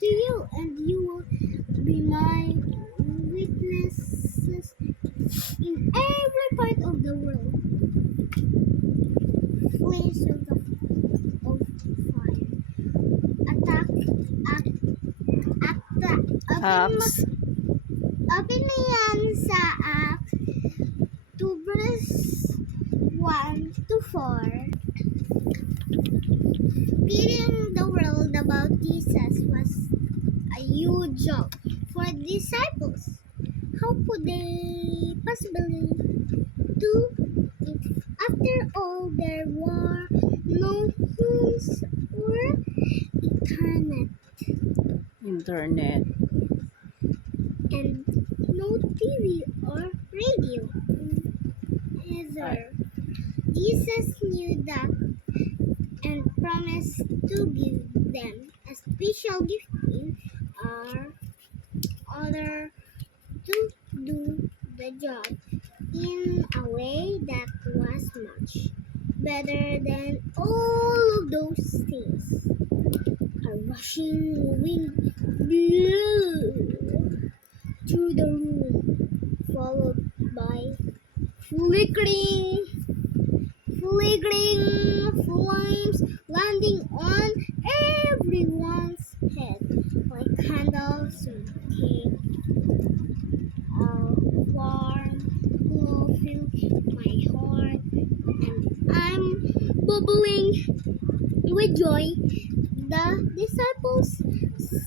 to you, and you will be my witnesses in every part of the world. Flames of fire. Attack, act, Acts. open na yan sa Acts 2 verse 1 to 4. Telling the world about Jesus was a huge job for disciples. How could they possibly do it? After all, there were no phones or Internet. and no TV or radio either. Jesus knew that and promised to give them a special gift in order to do the job in a way that was much better than all of those things. A rushing wind blew through the room, followed by flickering flames landing on everyone's head like candles on cake. A warm glow filled my heart, and I'm bubbling with joy. The disciples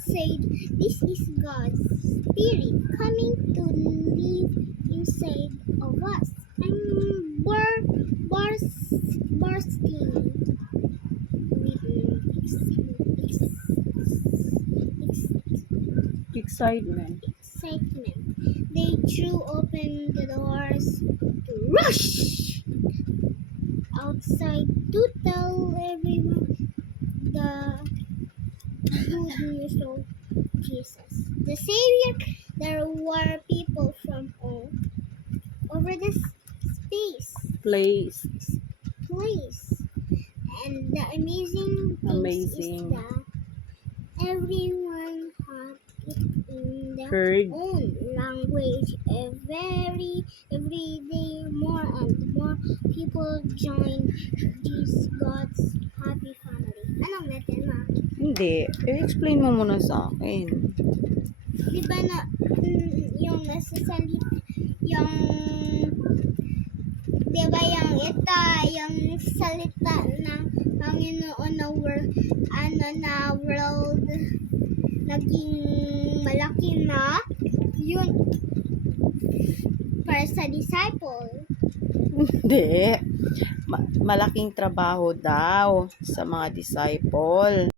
said, "This is God's Spirit coming to live inside of us." I'm bursting with Excitement. excitement. They threw open the doors to rush outside to tell everyone the good news of Jesus, the Savior. There were people from all over the Place. place. And the amazing thing is that everyone had it in their Heard. own language. Every day, more and more people joined this God's happy family. Anong natin, ma? Hindi. I-explain mo muna sa akin. Di ba na yung nasasalit, yung di ba yung salita ng Panginoon na world naging malaki na yun para sa disciple. Hindi. Malaking trabaho daw sa mga disciple.